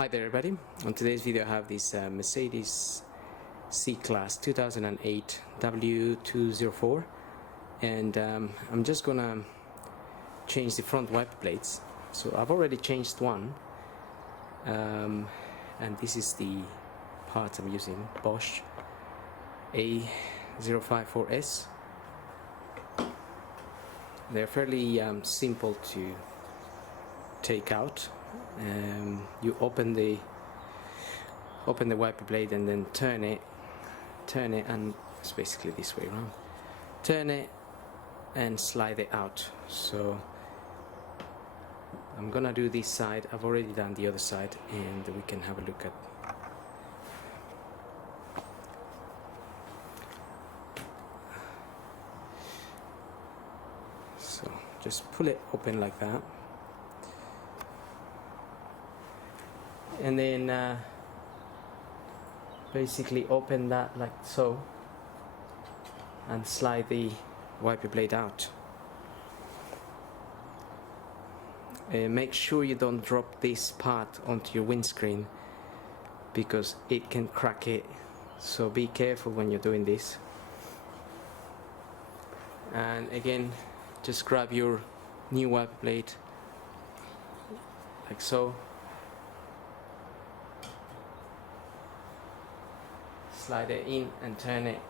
Hi there everybody. On today's video I have this Mercedes C-Class 2008 W204 and I'm just gonna change the front wiper blades. So I've already changed one and this is the part I'm using, Bosch A054S. They're fairly simple to take out. You open the wiper blade and then turn it, and it's basically this way around. Turn it and slide it out. So I'm gonna do this side. I've already done the other side, and we can have a look at. So just pull it open like that. And then basically open that like so and slide the wiper blade out. Make sure you don't drop this part onto your windscreen because it can crack it, so be careful when you're doing this. And again, just grab your new wiper blade like so, slide it in and turn it,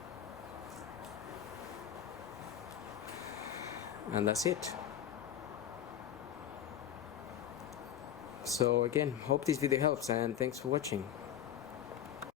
and that's it. So again, hope this video helps and thanks for watching.